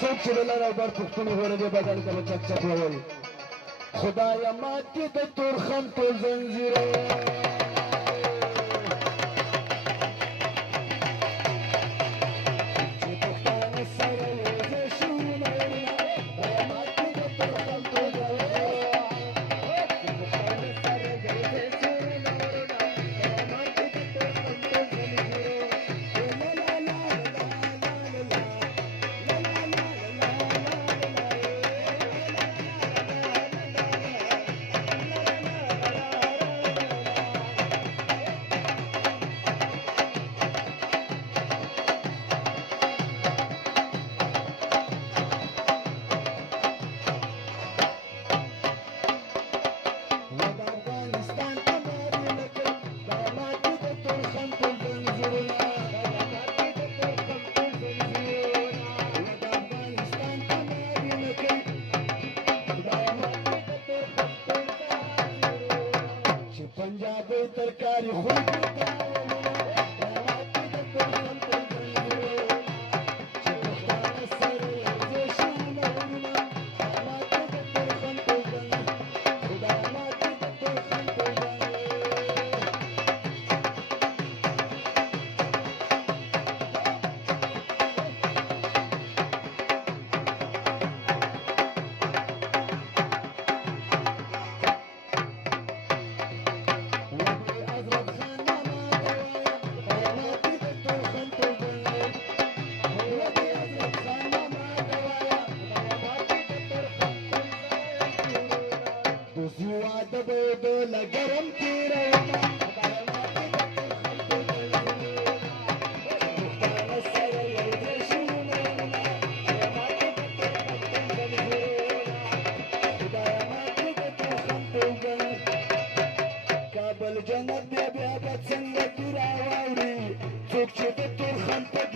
څوک چې د لر او بر پوښتنې غوړېدې بدن ته به چک چک وویل خدایه مات کړي د تورخم ټول زنځیرونه तरकारी खुद गरम काबल जन्नत दे बेबत संग तुरावारी चुक चुक तुरखम पे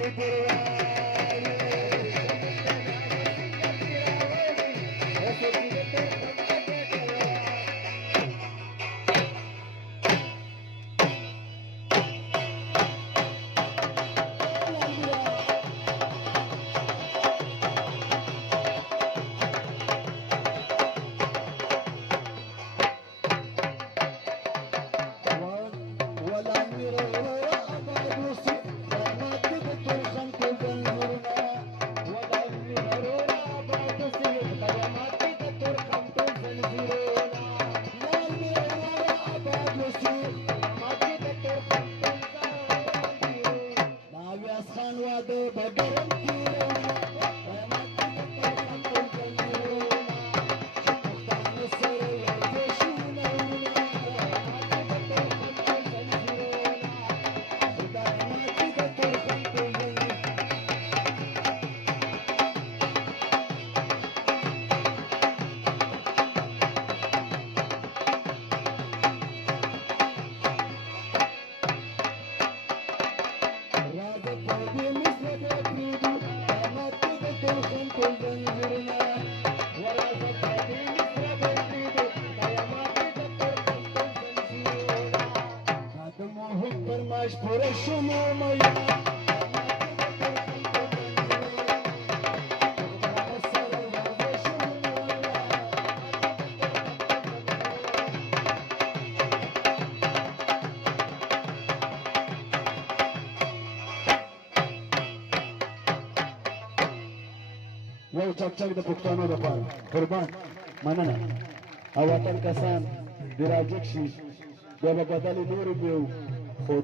पूरे शुरू یو چک چک د پښتنو لپاره قربان مننه او وطن کسان د راجک شي بیا به بدلې نورې بیو خو